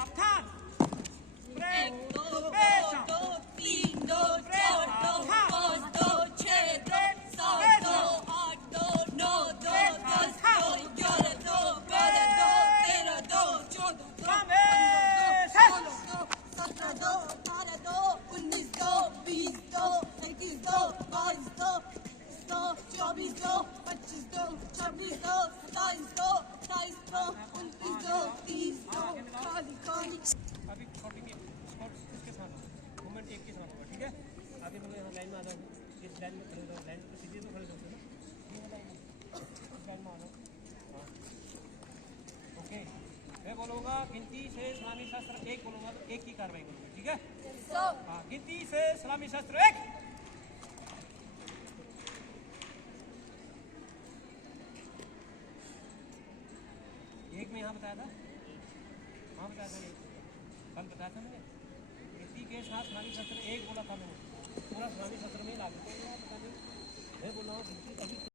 सावधान। एक दो दो तीन दो चार दो पाँच दो छः दो सात दो आठ दो नौ दो 10 दो 11 दो 12 दो 13 दो 14 दो 15 दो 16 दो 17 दो 19 दो 20 दो 21 दो 22 दो 24 दो 25 दो 26 दो 27 दो 28 दो 29 दो 30 दो खाली खाली। अभी छोटी की इसके साथ मूवमेंट एक के साथ होगा, ठीक है। आगे मैं यहाँ लाइन में आ जाऊँ, इस लाइन में खड़े रहो, लाइन पे सीधे तो खड़े रहते हो ना, ये वाला इस लाइन में आ जाओ। हाँ ओके, मैं बोलूँगा गिनती से सलामी शस्त्र एक बोलूँगा तो एक की कार्रवाई करूँगा, ठीक है। हाँ गिनती से सलामी शस्त्र एक। एक में यहाँ बताया था, हाँ बताया था, एक कल बताया था मैंने। गिनती के साथ सलामी शस्त्र एक बोला था मैंने, पूरा सलामी शस्त्र में